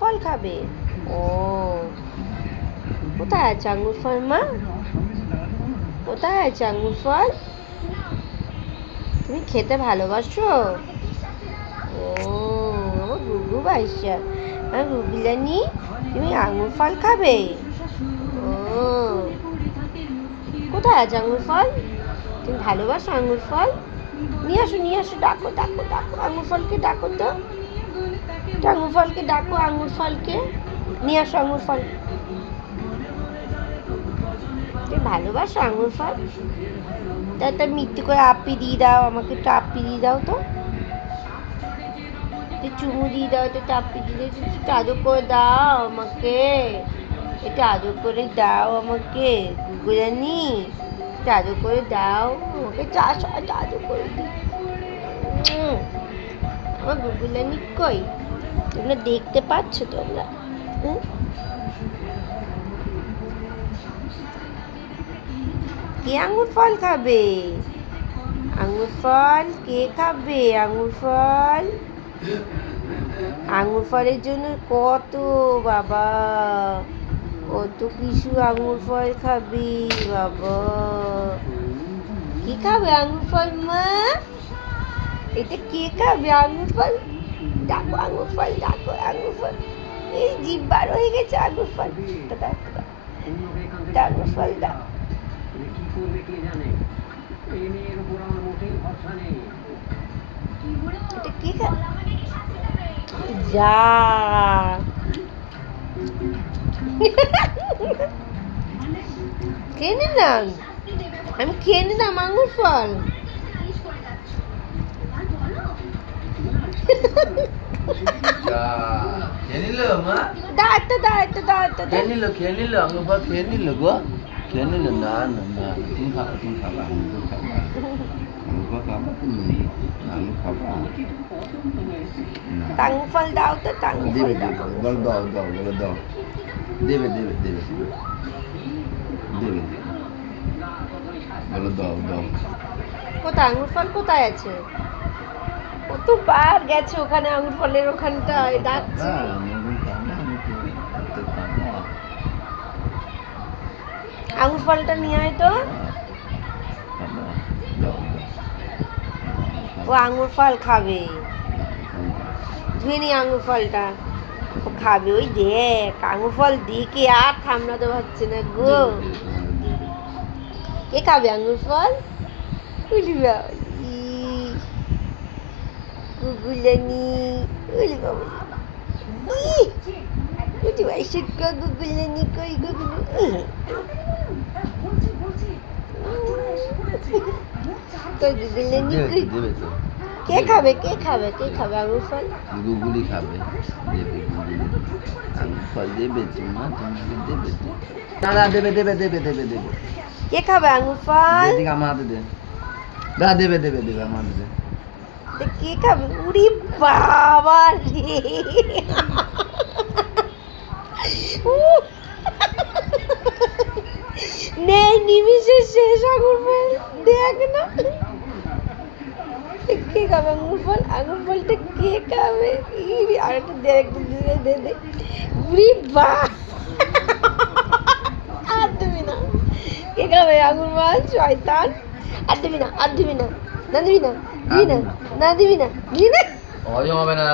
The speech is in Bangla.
ফল খাবে। ও, কোথায় আছে আঙ্গুর ফল মা? কোথায় আছে আঙ্গুর ফল? তুমি খেতে ভালোবাসো? ও, আমার গুগু ভাইসা, আমার গুগলানি, তুমি আঙ্গুর ফল খাবে? ও, কোথায় আছে আঙ্গুর ফল? তুমি ভালোবাসো আঙ্গুর ফল? নিয়ে আসো, ডাকো ডাকো ডাকো আঙ্গুর ফলকে, ডাকো তো, আঙ্গুর ফলকে ডাকো, আঙ্গুর ফলকে নিয়ে আসো, আঙ্গুর ফল। তুমি ভালোবাসো আঙ্গুর ফল? তা মিথ্যে করে আপি দিয়ে দাও, আমাকে একটু আপি দিয়ে দাও তো, চুমু দিয়ে দাও, একটু আপি দিয়ে দাও, একটু আদর করে দাও আমাকে, একটু আদর করে দাও আমাকে গুগুলানি, একটু আদর করে দাও আমাকে, আদর করে দিই। আমার গুগুলানি কই? তোমরা দেখতে পাচ্ছ তোমরা? কে আঙ্গুর ফল খাবে? আঙ্গুর ফল কে খাবে? আঙ্গুর ফল, আঙ্গুর ফলের জন্য কত বাবা, কত কিছু আঙ্গুর ফল খাবি বাবা। কি খাবে আঙ্গুর ফল মা? এটা কে খাবে আঙ্গুর ফল? ডাকো আঙ্গুর ফল, ডাকো আঙ্গুর ফল। এই জিভ বার হয়ে গেছে, আঙ্গুর ফল আঙ্গুর ফল দাও। এটা কি খাবে? যা খেয়ে নিলাম, আমি খেয়ে নিলাম আঙ্গুর ফল। খেয়ে নিল মা, খেয়ে নিল আঙ্গুর ফল খেয়ে নিল গো, খেয়ে নিল। না না না, তুমি খাবা, তুমি খাবা, আঙ্গুর খাবা, আঙ্গুর খাবা, তুমি আঙ্গুর খাবা। আঙ্গুর ফল দাও তো, আঙ্গুর ফল দাও। বলো দাও দাও, বলো দাও, দেবে দেবে দেবে দেবে, বলো দাও দাও। কোথায় আঙ্গুর ফল, কোথায় আছে? কতবার গেছে ওখানে, আঙ্গুর ফলের ওখানটায় ডাকছে। আঙ্গুর ফলটা নিয়ে আয় তো। ও আঙ্গুর ফল খাবে, ধুয়ে নি আঙ্গুর ফলটা, ও খাবে। ওই দেখ আঙ্গুর ফল দেখে আর থামড়াতে পারছে না গো। কে খাবে আঙ্গুর ফল? গুগুলানি, গুগুলানি কই গুগুলানি কই? কে খাবে আঙ্গুর ফল? গুগুলি খাবে, দেবে গুগুলি, আঙ্গুর ফল দেবে মা, তোমাকে দেবে তো। না দেবে দেবে দেবে দেবে দেবে। কে খাবে আঙ্গুর ফল? এদিকে আমার হাতে দে, না দেবে দেবে দেবে আমার হাতে দে। কে খাবে? উরি বাবা রে, নেই নিমিষে শেষ আঙ্গুর ফল। দেখ না, কে খাবে আঙ্গুর ফল? আঙ্গুর ফলটা কে খাবে? আর একটু দে, একটু দে দে। উরি বা, আর দিবি না। কে খাবে আঙ্গুর ফল? শয়তান, আর দিবি না, আর দিবি না, না দিবি না, দিবি না, না দিবি না, দিবি না। হবে না।